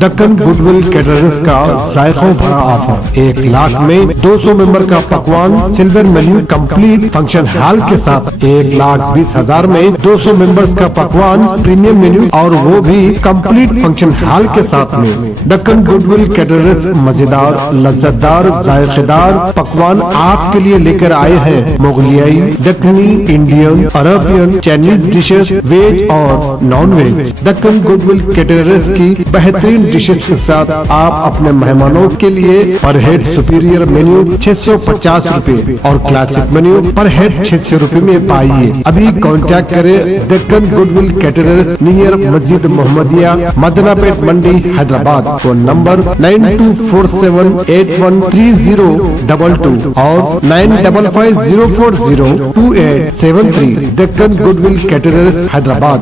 Deccan Goodwill caterers का जायकों भरा offer 1 lakh में 200 मेंबर का पकवान silver menu complete function hall के साथ 1,20,000 में 200 मेंबर्स का पकवान प्रीमियम मेन्यू और वो भी कंप्लीट फंक्शन हॉल के साथ में। दक्कन गुडविल कैटरर्स मजेदार लज्जतदार जायकेदार पकवान आपके लिए लेकर आए हैं। Mughlai, Dakhani, Indian, Arabian, Chinese dishes, veg और non veg. Deccan Goodwill caterers की बेहतरीन डिशेस के साथ आप अपने मेहमानों के लिए पर हेड सुपीरियर मेन्यू 650 रूपए और क्लासिक मेन्यू पर हेड 600 रूपए में पाइए। अभी कांटेक्ट करें Deccan Goodwill caterers near Masjid Mohammadia, Madannapet Mandi, Hyderabad. Phone number 9247813022 और 9550402873। Deccan Goodwill caterers Hyderabad.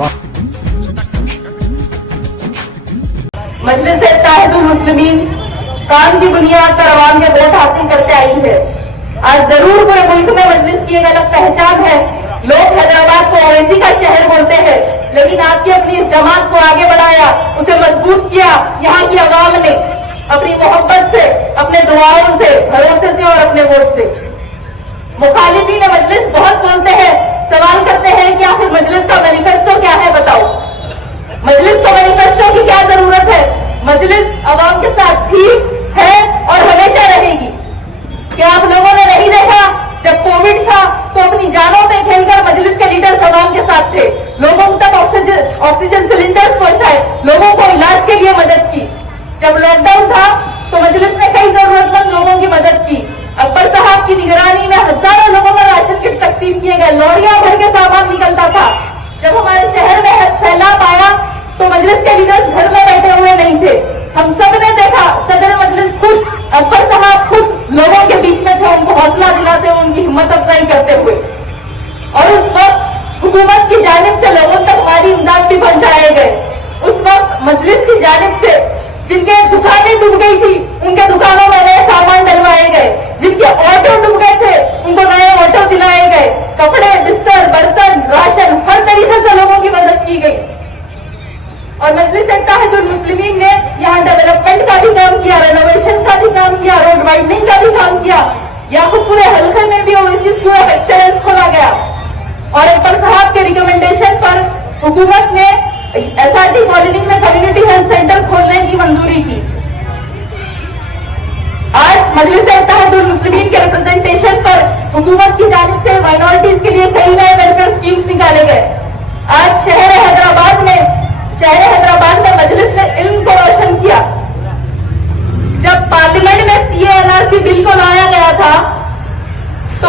मजलिस इत्तेहादुल मुस्लिमीन काम की बुनियाद पर अवाम के वोट हासिल करते आई है। आज जरूर पूरे मुल्क में मजलिस की एक अलग पहचान है। लोग हैदराबाद को ओवैसी का शहर बोलते हैं, लेकिन आपकी अपनी इस जमात को आगे बढ़ाया, उसे मजबूत किया यहाँ की अवाम ने अपनी मोहब्बत से, अपने दुआओं से, भरोसे से और अपने वोट से। मुखालिफीन मजलिस बहुत बोलते हैं, सवाल करते हैं कि आखिर मजलिस का मैनिफेस्टो क्या है, बताओ। मजलिस को मैनिफेस्टो की क्या जरूरत है? मजलिस अवाम के साथ थी, है और हमेशा रहेगी। क्या आप लोगों ने नहीं देखा जब कोविड था तो अपनी जानों पे खेलकर मजलिस के लीडर्स अवाम के साथ थे, लोगों तक ऑक्सीजन सिलेंडर्स पहुंचाए, लोगों को इलाज के लिए मदद की। जब लॉकडाउन था तो मजलिस ने कई जरूरतमंद लोगों की मदद की। अकबर साहब की निगरानी में हजारों लोगों को राशन किट तकसीम किए गए, लॉरियां भर के सामान निकलता था। जब हमारे शहर में सैलाब आया तो मजलिस के लीडर्स घर में बैठे हुए नहीं थे। हम सब ने देखा सदर मजलिस खुद, अकबर साहब खुद लोगों के बीच में थे, उनको हौसला दिलाते हुए, उनकी हिम्मत अफजाई करते हुए। और उस वक्त हुकूमत की जानिब से लोगों तक हमारी इमदाद भी पहुंचाए गए। उस वक्त मजलिस की जानिब से जिनके दुकानें डूब गई थी उनके दुकानों में नए सामान डलवाए गए, जिनके ऑटो डूब गए थे उनको नए ऑटो दिलाए गए, कपड़े, बिस्तर, बर्तन, राशन, हर तरीके से लोगों की मदद की गई। और मजलिस इत्तेहादुल मुस्लिमीन ने यहाँ डेवलपमेंट का भी काम किया, रेनोवेशन का भी काम किया, रोड वाइडनिंग का भी काम किया। यहाँ खुद पूरे हल्के में भी ओवैसी स्कूल ऑफ एक्सेलेंस खोला गया। और अकबर साहब के रिकमेंडेशन पर हुकूमत ने SRT कॉलोनी में कम्युनिटी हेल्थ सेंटर खोलने की मंजूरी की। आज मजलिस इत्तेहादुल मुस्लिमीन के रिप्रेजेंटेशन पर हुकूमत की जानिब से माइनॉरिटीज के लिए कई नए वेलफेयर स्कीम्स निकाले गए। आज शहर हैदराबाद में मजलिस ने इल्म को रोशन किया। जब पार्लियामेंट में CA/NRC बिल को लाया गया था तो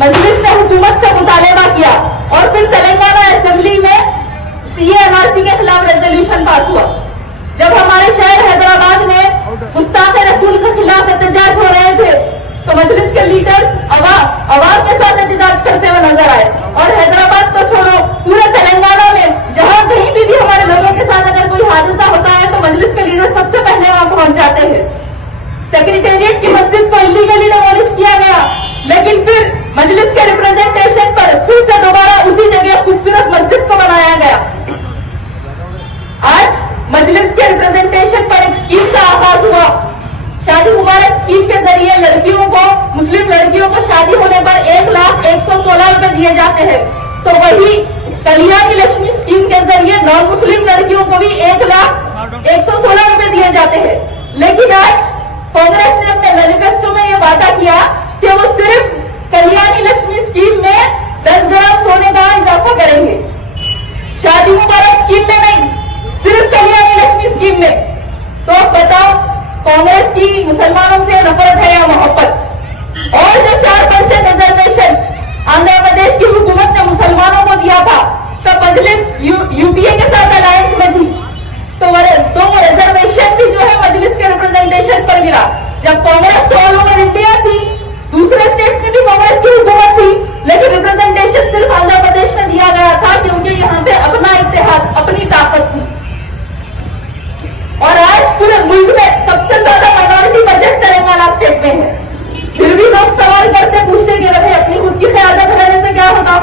मजलिस ने हुकूमत से मुतालबा किया और फिर तेलंगाना असेंबली में CA/NRC के खिलाफ रेजोल्यूशन पास हुआ। जब हमारे शहर हैदराबाद में गुस्ताखे रसूल के खिलाफ एहतजाज हो रहे थे तो मजलिस के लीडर्स अवाम के साथ एहतजाज करते हुए नजर आए। और हैदराबाद तो छोड़ो, पूरे तेलंगाना में जहां कहीं भी हमारे लोगों के साथ अगर कोई हादसा होता है तो मजलिस के लीडर सबसे पहले वहां पहुंच जाते हैं। सेक्रेटेरिएट की मस्जिद को इलीगली डिमोलिश किया गया, लेकिन फिर मजलिस के रिप्रेजेंटेशन पर फिर से दोबारा उसी जगह खूबसूरत मस्जिद को बनाया गया। आज मजलिस के रिप्रेजेंटेशन पर एक स्कीम का आगाज हुआ। शादी मुबारक स्कीम के जरिए लड़कियों को, मुस्लिम लड़कियों को शादी होने पर 1,01,16 रुपए दिए जाते हैं। तो वही कल्याणी लक्ष्मी स्कीम के जरिए नॉन मुस्लिम लड़कियों को भी 1,01,16 रुपए दिए जाते हैं। लेकिन आज कांग्रेस ने अपने मैनिफेस्टो में यह वादा किया कि वो सिर्फ कल्याणी लक्ष्मी स्कीम में 10 ग्राम सोने का इजाफा करेंगे, शादी मुबारक स्कीम में नहीं, सिर्फ कल्याणी लक्ष्मी स्कीम में। तो अब बताओ, कांग्रेस की मुसलमानों से नफरत है या मोहब्बत? और जो 4% रिजर्वेशन आंध्र प्रदेश की हुकूमत ने मुसलमानों को दिया था तब मजलिस यूपीए के साथ अलायंस में थी, तो वो रिजर्वेशन भी जो है मजलिस के रिप्रेजेंटेशन पर मिला। जब कांग्रेस तो ऑल ओवर इंडिया थी, दूसरे स्टेट्स में भी कांग्रेस की हुकूमत थी, लेकिन रिप्रेजेंटेशन सिर्फ आंध्र प्रदेश में दिया गया था क्योंकि यहाँ पे अपना इत्तेहाद, अपनी ताकत थी। और आज पूरे मुल्क में सबसे ज्यादा माइनॉरिटी बजट तेलंगाना स्टेट में है, फिर भी लोग सवाल करते पूछते कि रहे अपनी खुद की क़यादत रहने से क्या होता।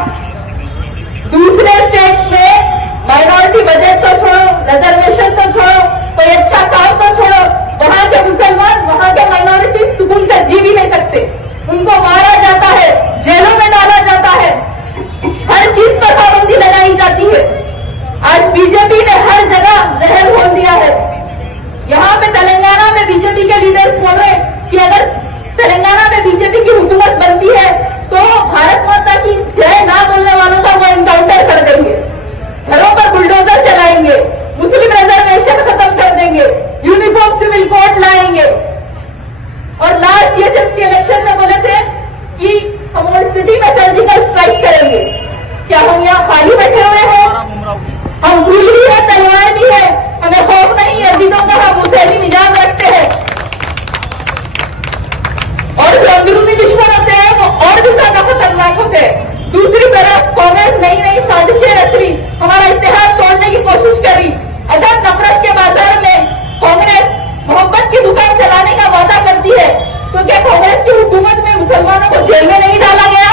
के बाजार में कांग्रेस मोहब्बत की दुकान चलाने का वादा करती है, तो क्या कांग्रेस की हुकूमत में मुसलमानों को जेल में नहीं डाला गया?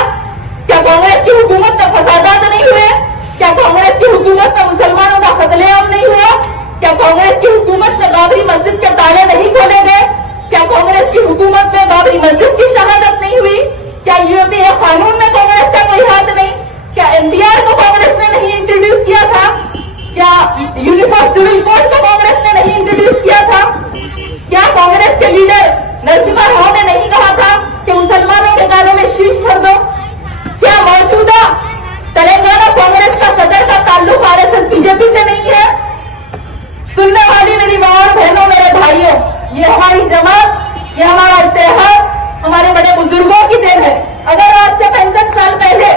क्या कांग्रेस की हुकूमत में फसादात नहीं हुए? क्या कांग्रेस की हुकूमत में मुसलमानों का कत्लेआम नहीं हुआ? क्या कांग्रेस की हुकूमत में बाबरी मस्जिद के ताले नहीं खोले गए? क्या कांग्रेस की हुकूमत में बाबरी मस्जिद की शहादत नहीं हुई? क्या यूपीए कानून में कांग्रेस का कोई हाथ नहीं? क्या एनपीआर को कांग्रेस ने नहीं इंट्रोड्यूस किया था? क्या यूनिफॉर्म सिविल कोड को कांग्रेस ने नहीं इंट्रोड्यूस किया था? क्या कांग्रेस के लीडर नरसिम्हा राव ने नहीं कहा था कि मुसलमानों के कानों में शीश भर दो? क्या मौजूदा तेलंगाना कांग्रेस का सदर का ताल्लुक आरएसएस बीजेपी से नहीं है? सुनने वाली मेरी माँ और बहनों, मेरे भाइयों, ये हमारी जमात, ये हमारा इत्तेहाद हमारे बड़े बुजुर्गों की देन है। अगर आज से 65 साल पहले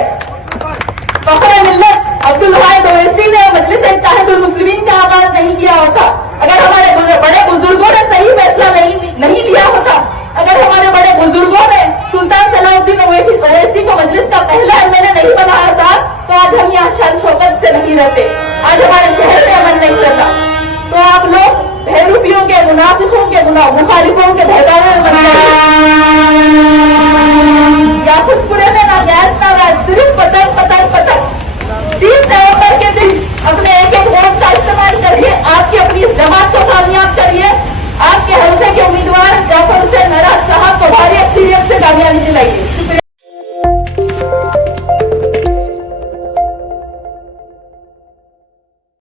फखरे मिल्लत अब्दुल वाहिद ओवैसी ने मजलिस इत्तेहादुल मुस्लिमीन का आगाज नहीं किया होता, अगर हमारे बड़े बुजुर्गों ने सही फैसला नहीं लिया होता, अगर हमारे बड़े बुजुर्गों ने सुल्तान सलाउद्दीन ओवैसी को मजलिस का पहला एमएलए नहीं बनाया था, तो आज हम यहाँ शान शौकत से नहीं रहते, आज हमारे शहर में अमन नहीं रहता। तो आप लोग बहरूपियों के, मुनाफिकों के, मुखालिफों के,